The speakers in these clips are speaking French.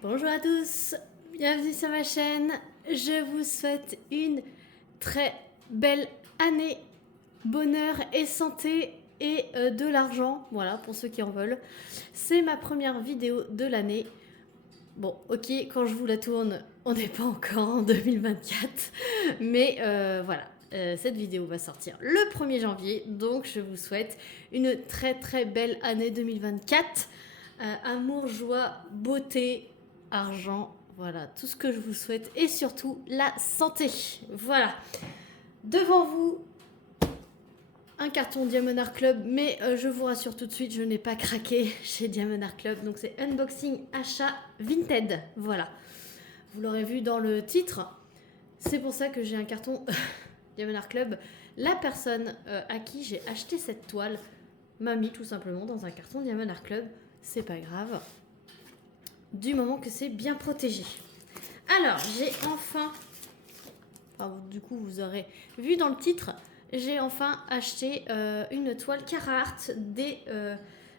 Bonjour à tous, bienvenue sur ma chaîne. Je vous souhaite une très belle année, bonheur et santé et de l'argent, voilà pour ceux qui en veulent. C'est ma première vidéo de l'année. Bon, ok, quand je vous la tourne, on n'est pas encore en 2024, mais voilà. Cette vidéo va sortir le 1er janvier, donc je vous souhaite une très belle année 2024. Amour, joie, beauté, argent, voilà, tout ce que je vous souhaite et surtout la santé. Voilà. Devant vous, un carton Diamond Art Club, mais je vous rassure tout de suite, je n'ai pas craqué chez Diamond Art Club, donc c'est unboxing achat Vinted. Voilà. Vous l'aurez vu dans le titre, c'est pour ça que j'ai un carton Diamond Art Club. La personne à qui j'ai acheté cette toile m'a mis tout simplement dans un carton Diamond Art Club. C'est pas grave, du moment que c'est bien protégé. Alors, j'ai enfin, du coup vous aurez vu dans le titre, j'ai enfin acheté une toile Carhartt des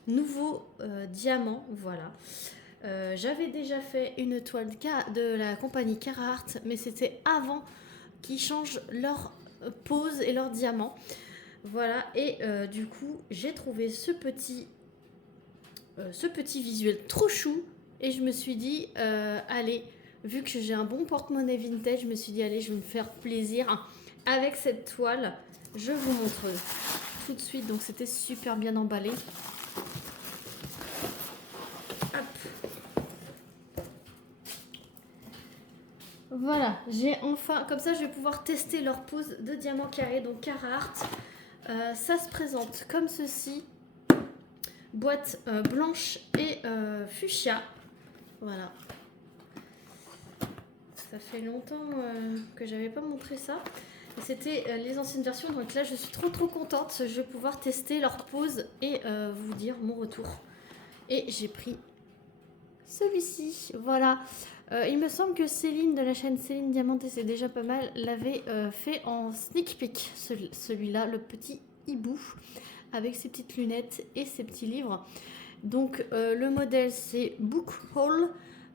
nouveaux diamants, voilà. J'avais déjà fait une toile de la compagnie Carhartt, mais c'était avant qu'ils changent leur pose et leurs diamants. Voilà, et du coup, j'ai trouvé ce petit visuel trop chou, et je me suis dit, allez, vu que j'ai un bon porte-monnaie vintage, je me suis dit, allez, je vais me faire plaisir avec cette toile. Je vous montre tout de suite, donc c'était super bien emballé. Hop. Voilà, j'ai enfin, comme ça je vais pouvoir tester leur pose de diamant carré, donc Carhartt. Ça se présente comme ceci, boîte blanche et fuchsia. Voilà. Ça fait longtemps que j'avais pas montré ça. C'était les anciennes versions, donc là je suis trop contente. Je vais pouvoir tester leur pose et vous dire mon retour. Et j'ai pris celui-ci, voilà. Il me semble que Céline de la chaîne Céline Diamante, c'est déjà pas mal, l'avait fait en sneak peek, celui-là, le petit hibou, avec ses petites lunettes et ses petits livres. Donc le modèle c'est Book Haul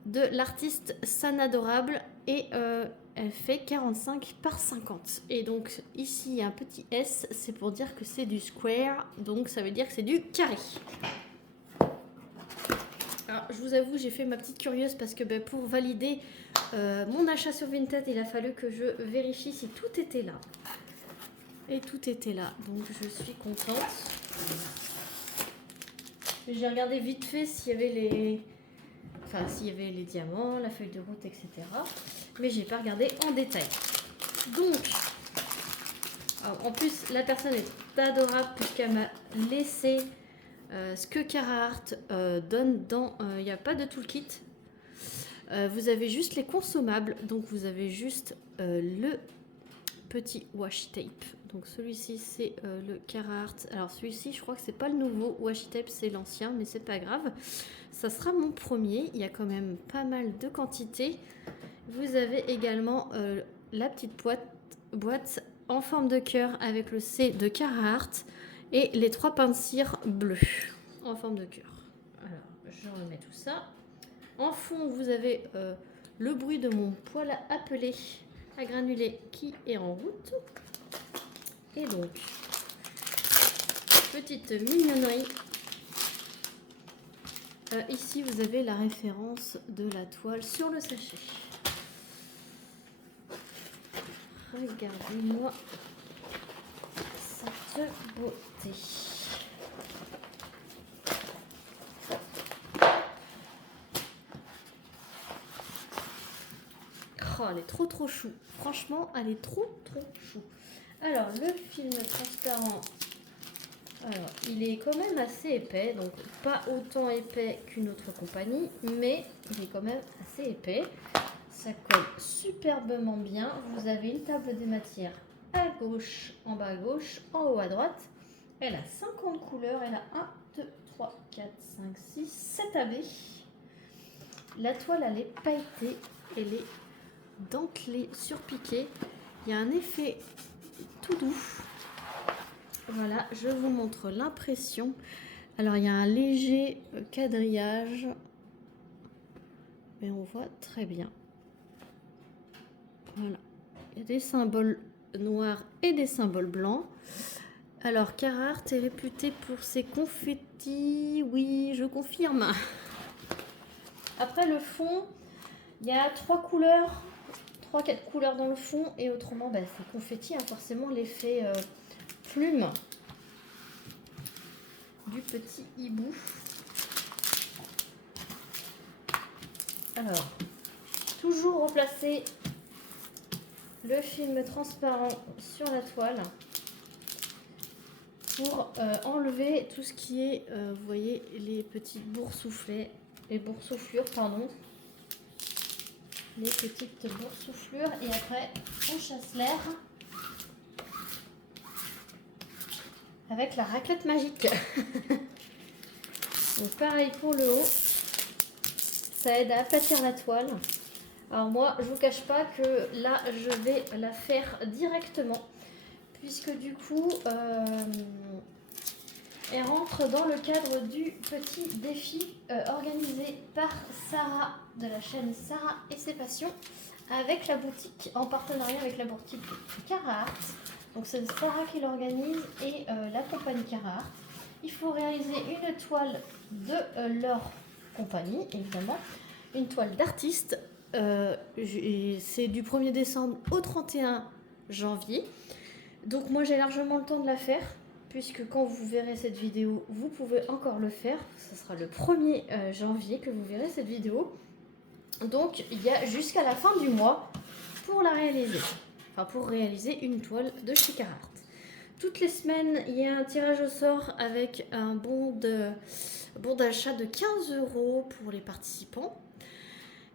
de l'artiste Sanadorable, et elle fait 45 par 50. Et donc ici il y a un petit S, c'est pour dire que c'est du square, donc ça veut dire que c'est du carré. Alors, je vous avoue, j'ai fait ma petite curieuse parce que pour valider mon achat sur Vinted, il a fallu que je vérifie si tout était là. Et tout était là, donc je suis contente. J'ai regardé vite fait s'il y avait les diamants, la feuille de route, etc. Mais j'ai pas regardé en détail. Donc, en plus, la personne est adorable puisqu'elle m'a laissé ce que Carhartt donne dans... Il n'y a pas de toolkit. Vous avez juste les consommables. Donc, vous avez juste le petit washi tape. Donc, celui-ci, c'est le Carhartt. Alors, celui-ci, je crois que c'est pas le nouveau washi tape, c'est l'ancien, mais c'est pas grave. Ça sera mon premier. Il y a quand même pas mal de quantité. Vous avez également la petite boîte en forme de cœur avec le C de Carhartt et les 3 pains de cire bleus en forme de cœur. Alors, je remets tout ça. En fond, vous avez le bruit de mon poêle à peler à granulés qui est en route. Et donc, petite mignonnerie. Ici, vous avez la référence de la toile sur le sachet. Regardez-moi cette beauté. Oh, elle est trop chou. Franchement, elle est trop chou. Alors, le film transparent, alors, il est quand même assez épais, donc pas autant épais qu'une autre compagnie, mais il est quand même assez épais. Ça colle superbement bien. Vous avez une table des matières à gauche, en bas à gauche, en haut à droite. Elle a 50 couleurs. Elle a 1, 2, 3, 4, 5, 6, 7 AB. La toile, elle est pailletée. Elle est dentelée, surpiquée. Il y a un effet tout doux. Voilà, je vous montre l'impression. Alors, il y a un léger quadrillage. mais on voit très bien. Voilà. Il y a des symboles noirs et des symboles blancs. Alors, Carhartt est réputé pour ses confettis. Oui, je confirme. Après, le fond, il y a 3 couleurs. 3-4 couleurs dans le fond. Et autrement, bah, c'est confetti. Hein, forcément, l'effet plume du petit hibou. Alors, toujours replacer le film transparent sur la toile pour enlever tout ce qui est, vous voyez, les petites boursouflures, pardon. Les petites boursouflures. Et après, on chasse l'air avec la raclette magique. Donc pareil pour le haut. Ça aide à aplatir la toile. Alors moi, je vous cache pas que là, je vais la faire directement. Puisque du coup, elle rentre dans le cadre du petit défi organisé par Sarah de la chaîne Sarah et ses passions avec la boutique, en partenariat avec la boutique Carhartt. Donc c'est Sarah qui l'organise et la compagnie Carhartt. Il faut réaliser une toile de leur compagnie, évidemment, une toile d'artiste. C'est du 1er décembre au 31 janvier. Donc moi j'ai largement le temps de la faire, puisque quand vous verrez cette vidéo, vous pouvez encore le faire. Ce sera le 1er janvier que vous verrez cette vidéo. Donc il y a jusqu'à la fin du mois pour la réaliser. Enfin pour réaliser une toile de chez Carhartt. Toutes les semaines, il y a un tirage au sort avec un bon d'achat de 15 € pour les participants.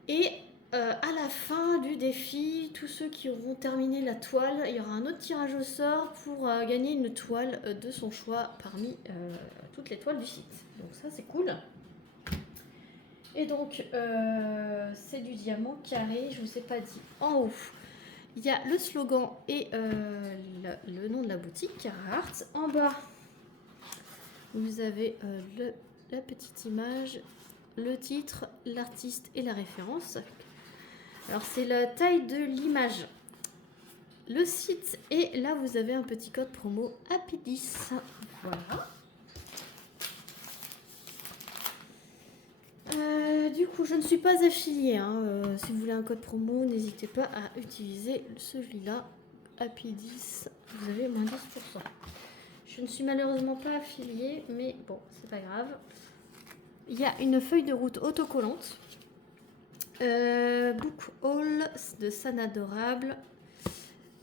Et à la fin du défi, tous ceux qui auront terminé la toile, il y aura un autre tirage au sort pour gagner une toile de son choix parmi toutes les toiles du site. Donc ça c'est cool. Et donc c'est du diamant carré, je vous ai pas dit en haut. Il y a le slogan et le nom de la boutique Carhartt. En bas, vous avez la petite image, le titre, l'artiste et la référence. Alors c'est la taille de l'image, le site, et là vous avez un petit code promo Happy10. Voilà. Du coup, je ne suis pas affiliée. Hein. Si vous voulez un code promo, n'hésitez pas à utiliser celui-là, Happy10. Vous avez moins 10%. Je ne suis malheureusement pas affiliée, mais bon, c'est pas grave. Il y a une feuille de route autocollante. Book Haul de San Adorable.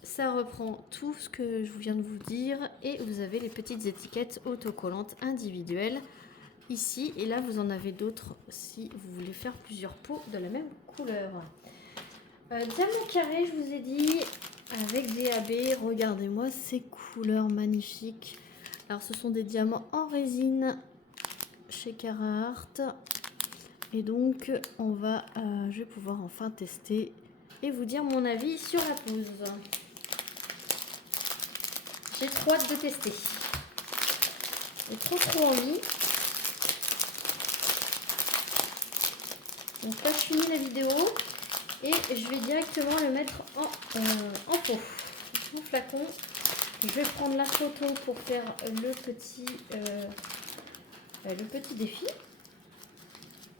Ça reprend tout ce que je viens de vous dire. Et vous avez les petites étiquettes autocollantes individuelles ici. Et là, vous en avez d'autres si vous voulez faire plusieurs pots de la même couleur. Diamant carré, je vous ai dit, avec DAB. Regardez-moi ces couleurs magnifiques. Alors, ce sont des diamants en résine chez Carhartt. Et donc, je vais pouvoir enfin tester et vous dire mon avis sur la pose. J'ai trop hâte de tester. J'ai trop envie. Donc là, je finis la vidéo et je vais directement le mettre en pot. Mon flacon. Je vais prendre la photo pour faire le petit défi.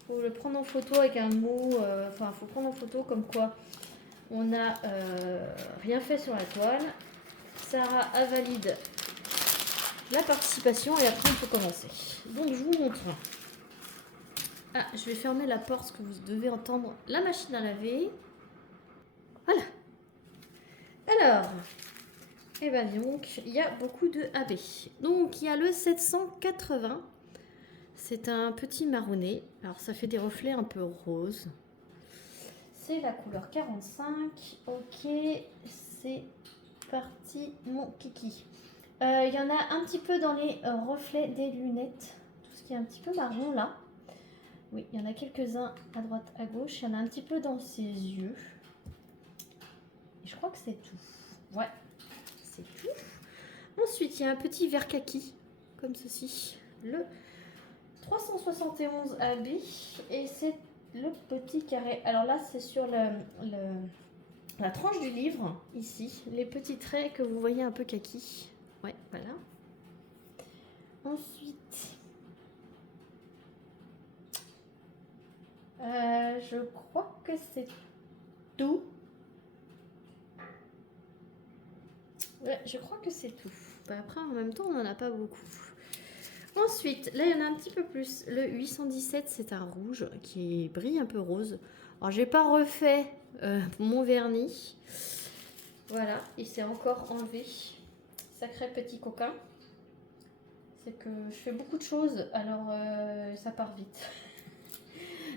Faut le prendre en photo avec un mot, faut prendre en photo comme quoi on n'a rien fait sur la toile. Sarah a valide la participation et après on peut commencer. Donc je vous montre. Ah, je vais fermer la porte parce que vous devez entendre la machine à laver. Voilà. Alors, et bien donc, il y a beaucoup de AB. Donc il y a le 780. C'est un petit marronné. Alors ça fait des reflets un peu roses. C'est la couleur 45. Ok, c'est parti mon kiki. Il y en a un petit peu dans les reflets des lunettes. Tout ce qui est un petit peu marron là. Oui, il y en a quelques-uns à droite, à gauche. Il y en a un petit peu dans ses yeux. Et je crois que c'est tout. Ouais, c'est tout. Ensuite, il y a un petit vert kaki, comme ceci. Le 371 AB. Et c'est le petit carré. Alors là, c'est sur la tranche du livre, ici. Les petits traits que vous voyez un peu kaki. Ouais, voilà. Ensuite, je crois que c'est tout. Ouais, je crois que c'est tout. Bah, après, en même temps, on n'en a pas beaucoup. Ensuite, là, il y en a un petit peu plus. Le 817, c'est un rouge qui brille un peu rose. Alors, j'ai pas refait mon vernis. Voilà, il s'est encore enlevé. Sacré petit coquin. C'est que je fais beaucoup de choses, alors ça part vite.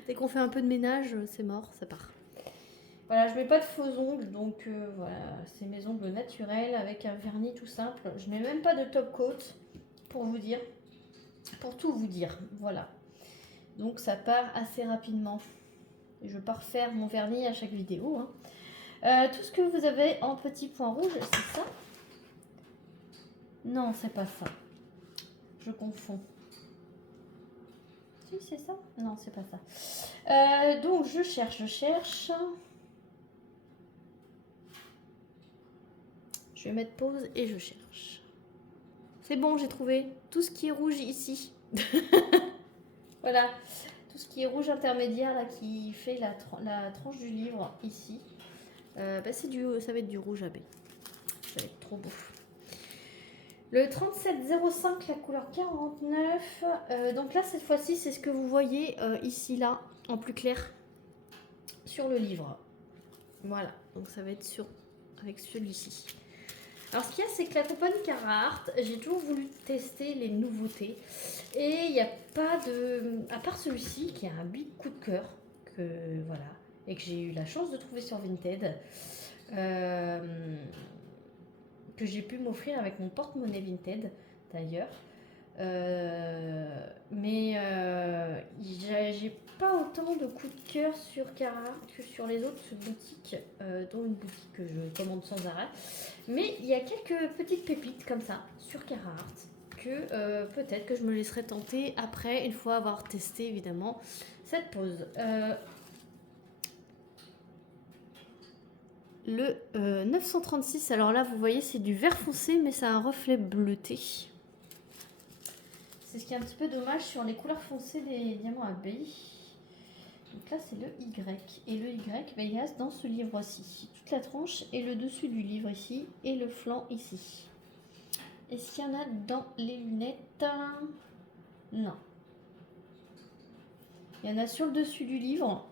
Dès qu'on fait un peu de ménage, c'est mort, ça part. Voilà, je mets pas de faux ongles, donc voilà, c'est mes ongles naturels avec un vernis tout simple. Je mets même pas de top coat, pour vous dire. Pour tout vous dire, voilà. Donc ça part assez rapidement. Et je pars faire mon vernis à chaque vidéo. Hein. Tout ce que vous avez en petits points rouges, c'est ça? Non, c'est pas ça. Je confonds. Si, c'est ça? Non, c'est pas ça. Donc je cherche. Je vais mettre pause et je cherche. C'est bon, j'ai trouvé tout ce qui est rouge ici. Voilà, tout ce qui est rouge intermédiaire là qui fait la tranche du livre ici. Bah, ça va être du rouge à baie. Ça va être trop beau. Le 3705, la couleur 49. Donc là, cette fois-ci, c'est ce que vous voyez ici, là, en plus clair, sur le livre. Voilà, donc ça va être avec celui-ci. Alors ce qu'il y a, c'est que la compagnie Carhartt, j'ai toujours voulu tester les nouveautés. Et il n'y a pas de... À part celui-ci, qui a un big coup de cœur, que voilà, et que j'ai eu la chance de trouver sur Vinted, que j'ai pu m'offrir avec mon porte-monnaie Vinted, d'ailleurs. Mais j'ai pas autant de coups de cœur sur Carhartt que sur les autres boutiques, dont une boutique que je commande sans arrêt. Mais il y a quelques petites pépites comme ça sur Carhartt que peut-être que je me laisserai tenter après, une fois avoir testé évidemment cette pause. Le 936, alors là vous voyez c'est du vert foncé mais ça a un reflet bleuté. C'est ce qui est un petit peu dommage sur les couleurs foncées des diamants à baie. Donc là c'est le Y. Et le Y, bah, il reste dans ce livre-ci. Toute la tranche et le dessus du livre ici et le flanc ici. Est-ce qu'il y en a dans les lunettes? Non. Il y en a sur le dessus du livre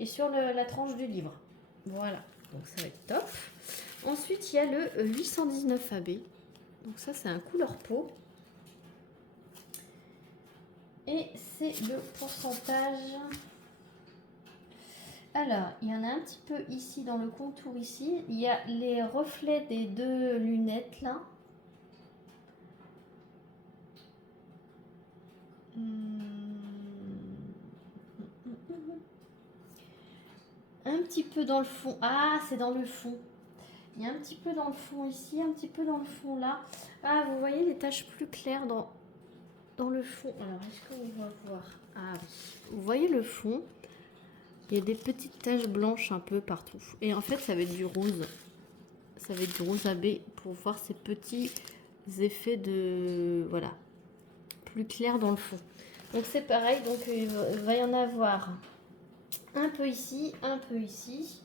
et sur la tranche du livre. Voilà, donc ça va être top. Ensuite, il y a le 819 AB. Donc ça, c'est un couleur peau. Et c'est le pourcentage. Alors, il y en a un petit peu ici dans le contour ici. Il y a les reflets des deux lunettes là. Un petit peu dans le fond. Ah, c'est dans le fond. Il y a un petit peu dans le fond ici, un petit peu dans le fond là. Ah, vous voyez les taches plus claires dans le fond. Alors, est-ce qu'on va voir? Ah oui. Vous voyez le fond? Il y a des petites taches blanches un peu partout. Et en fait, ça va être du rose. Ça va être du rose à baie pour voir ces petits effets de... Voilà. Plus clair dans le fond. Donc c'est pareil. Donc il va y en avoir un peu ici, un peu ici,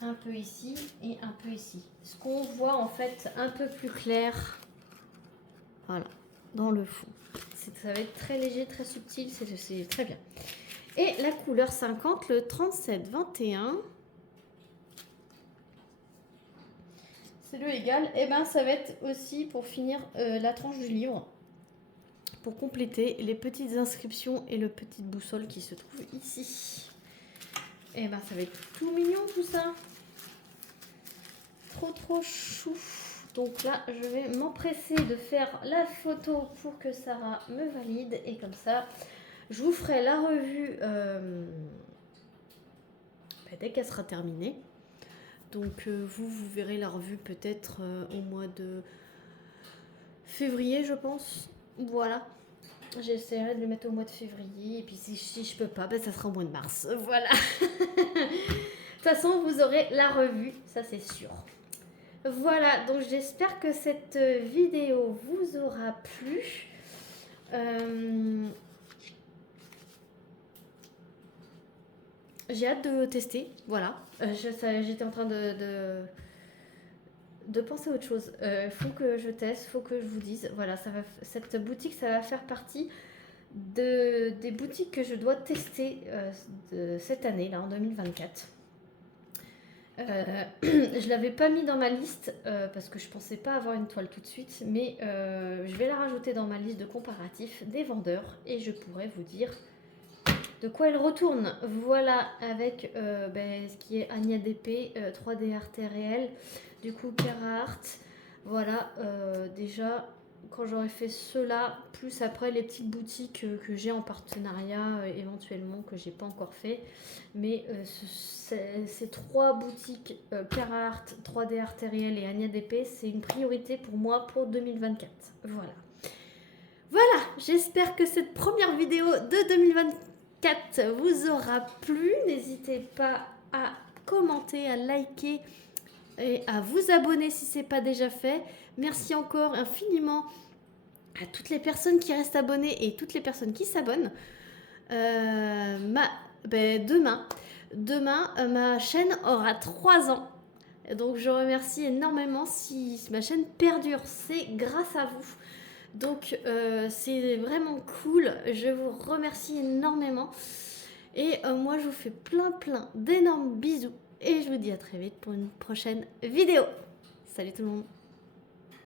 un peu ici et un peu ici. Ce qu'on voit en fait un peu plus clair. Voilà. Dans le fond. Ça va être très léger, très subtil. C'est très bien. Et la couleur 50, le 3721. C'est le égal. Et ben ça va être aussi pour finir la tranche du livre. Pour compléter les petites inscriptions et le petit boussole qui se trouve ici. Et ben ça va être tout mignon tout ça. Trop chou. Donc là je vais m'empresser de faire la photo pour que Sarah me valide. Et comme ça je vous ferai la revue dès qu'elle sera terminée. Donc vous verrez la revue peut-être au mois de février je pense. Voilà. J'essaierai de le mettre au mois de février. Et puis si je peux pas, ben, ça sera au mois de mars. Voilà. De toute façon, vous aurez la revue, ça c'est sûr. Voilà, donc j'espère que cette vidéo vous aura plu. J'ai hâte de tester, voilà. J'étais en train de penser à autre chose. Faut que je teste, faut que je vous dise. Voilà, cette boutique, ça va faire partie des boutiques que je dois tester de cette année, là, en 2024. Je l'avais pas mis dans ma liste parce que je pensais pas avoir une toile tout de suite, mais je vais la rajouter dans ma liste de comparatifs des vendeurs et je pourrais vous dire de quoi elle retourne. Voilà, avec ce qui est Ania DP, 3D Art réel, du coup Carhartt. Voilà, déjà quand j'aurai fait cela, plus après les petites boutiques que j'ai en partenariat éventuellement, que j'ai pas encore fait. Mais ces 3 boutiques, Carhartt, 3D Art réel et Ania DP, c'est une priorité pour moi pour 2024. Voilà. Voilà, j'espère que cette première vidéo de 2024 vous aura plu. N'hésitez pas à commenter, à liker et à vous abonner si ce n'est pas déjà fait. Merci encore infiniment à toutes les personnes qui restent abonnées et toutes les personnes qui s'abonnent. Demain, ma chaîne aura 3 ans. Donc je remercie énormément si ma chaîne perdure. C'est grâce à vous. Donc c'est vraiment cool. Je vous remercie énormément. Et moi je vous fais plein d'énormes bisous. Et je vous dis à très vite pour une prochaine vidéo. Salut tout le monde.